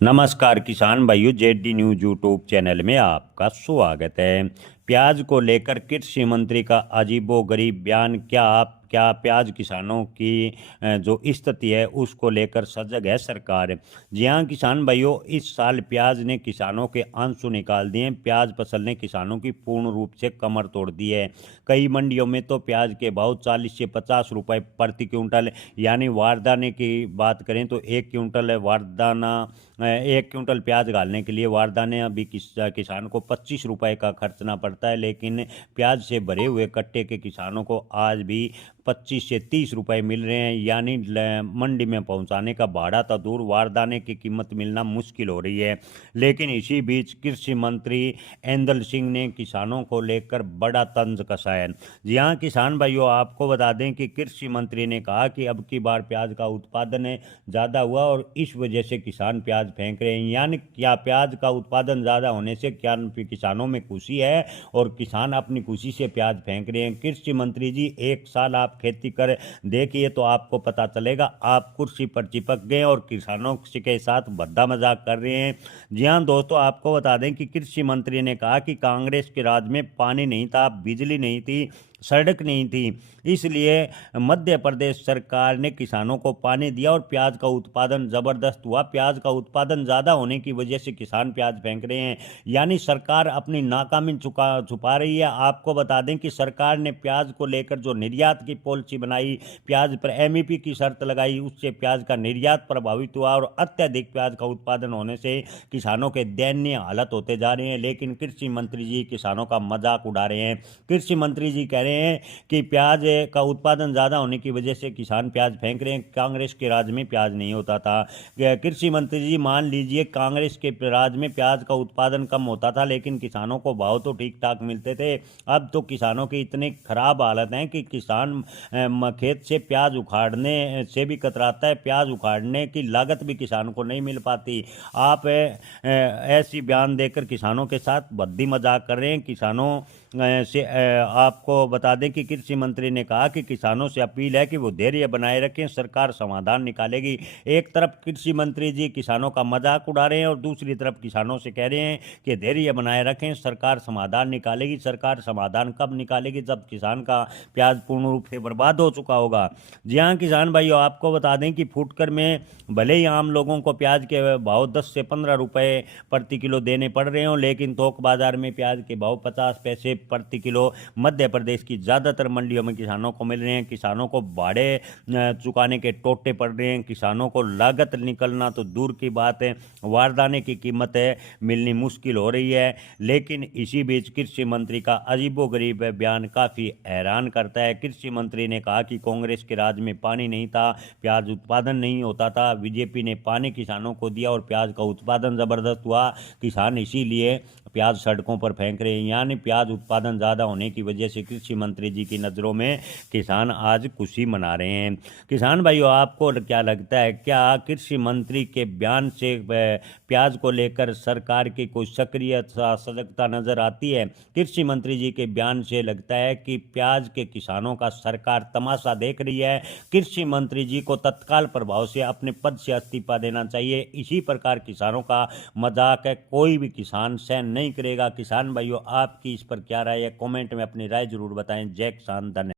नमस्कार किसान भाइयों, जेडी न्यूज यूट्यूब चैनल में आपका स्वागत है। प्याज को लेकर कृषि मंत्री का अजीबोगरीब बयान। क्या प्याज किसानों की जो स्थिति है उसको लेकर सजग है सरकार? जी हाँ किसान भाइयों, इस साल प्याज ने किसानों के आंसू निकाल दिए। प्याज फसल ने किसानों की पूर्ण रूप से कमर तोड़ दी है। कई मंडियों में तो प्याज के भाव 40 से 50 रुपए प्रति क्विंटल, यानी वारदाने की बात करें तो एक क्विंटल प्याज घालने के लिए वारदाने अभी किसान को 25 रुपए का खर्चना पड़ता है। लेकिन प्याज से भरे हुए कट्टे के किसानों को आज भी 25 से 30 रुपए मिल रहे हैं, यानी मंडी में पहुंचाने का भाड़ा तो दूर, वारदाने की कीमत मिलना मुश्किल हो रही है। लेकिन इसी बीच कृषि मंत्री ऐंदल सिंह ने किसानों को लेकर बड़ा तंज कसा है। जी हाँ किसान भाइयों, आपको बता दें कि कृषि मंत्री ने कहा कि अब की बार प्याज का उत्पादन ज़्यादा हुआ और इस वजह से किसान प्याज फेंक रहे हैं। यानी क्या प्याज का उत्पादन ज़्यादा होने से क्या किसानों में खुशी है और किसान अपनी खुशी से प्याज फेंक रहे हैं? कृषि मंत्री जी, एक साल आप खेती कर देखिए तो आपको पता चलेगा। आप कुर्सी पर चिपक गए और किसानों के साथ भद्दा मजाक कर रहे हैं। जी हाँ दोस्तों, आपको बता दें कि कृषि मंत्री ने कहा कि कांग्रेस के राज में पानी नहीं था, बिजली नहीं थी, सड़क नहीं थी, इसलिए मध्य प्रदेश सरकार ने किसानों को पानी दिया और प्याज का उत्पादन ज़बरदस्त हुआ। प्याज का उत्पादन ज़्यादा होने की वजह से किसान प्याज फेंक रहे हैं। यानी सरकार अपनी नाकामी छुपा रही है। आपको बता दें कि सरकार ने प्याज को लेकर जो निर्यात की पॉलिसी बनाई, प्याज पर एमईपी की शर्त लगाई, उससे प्याज का निर्यात प्रभावित हुआ और अत्यधिक प्याज का उत्पादन होने से किसानों के दयनीय हालत होते जा रहे हैं। लेकिन कृषि मंत्री जी किसानों का मजाक उड़ा रहे हैं। कृषि मंत्री जी कह रहे हैं कि प्याज का उत्पादन ज़्यादा होने की वजह से किसान प्याज फेंक रहे हैं। कांग्रेस के राज में प्याज नहीं होता था। कृषि मंत्री जी, मान लीजिए कांग्रेस के राज में प्याज का उत्पादन कम होता था लेकिन किसानों को भाव तो ठीक ठाक मिलते थे। अब तो किसानों की इतनी खराब हालत है कि किसान खेत से प्याज उखाड़ने से भी कतराता है। प्याज उखाड़ने की लागत भी किसान को नहीं मिल पाती। आप ऐसी बयान देकर किसानों के साथ भद्दी मजाक कर रहे हैं। किसानों से आपको बता दें कि कृषि मंत्री ने कहा कि किसानों से अपील है कि वो धैर्य बनाए रखें, सरकार समाधान निकालेगी। एक तरफ कृषि मंत्री जी किसानों का मजाक उड़ा रहे हैं और दूसरी तरफ किसानों से कह रहे हैं कि धैर्य बनाए रखें, सरकार समाधान निकालेगी। सरकार समाधान कब निकालेगी? जब किसान का प्याज पूर्ण रूप से बर्बाद हो चुका होगा। जी हाँ किसान भाइयों, आपको बता दें कि फुटकर में भले ही आम लोगों को प्याज के भाव 10 से 15 रुपए प्रति किलो देने पड़ रहे हों, लेकिन थोक बाजार में प्याज के भाव 50 पैसे प्रति किलो मध्य प्रदेश की ज़्यादातर मंडियों में किसानों को मिल रहे हैं। किसानों को भाड़े चुकाने के टोटे पड़ रहे हैं। किसानों को लागत निकलना तो दूर की बात है, वारदाने की कीमत है मिलनी मुश्किल हो रही है। लेकिन इसी बीच कृषि मंत्री का अजीबोगरीब बयान काफ़ी हैरान करता है। कृषि मंत्री ने कहा कि कांग्रेस के राज में पानी नहीं था, प्याज उत्पादन नहीं होता था, बीजेपी ने पानी किसानों को दिया और प्याज का उत्पादन ज़बरदस्त हुआ। किसान इसीलिए प्याज सड़कों पर फेंक रहे हैं। यानी प्याज उत्पादन ज़्यादा होने की वजह से कृषि मंत्री जी की नज़रों में किसान आज खुशी मना रहे हैं। किसान भाइयों, आपको क्या लगता है, क्या कृषि मंत्री के बयान से प्याज को लेकर सरकार की कोई सक्रिय सजगता नजर आती है? कृषि मंत्री जी के बयान से लगता है कि प्याज के किसानों का सरकार तमाशा देख रही है। कृषि मंत्री जी को तत्काल प्रभाव से अपने पद से इस्तीफा देना चाहिए। इसी प्रकार किसानों का मजाक है, कोई भी किसान सहन नहीं करेगा। किसान भाइयों, आपकी इस पर क्या राय है? कमेंट में अपनी राय जरूर बताएं। जय किसान, धन्यवाद।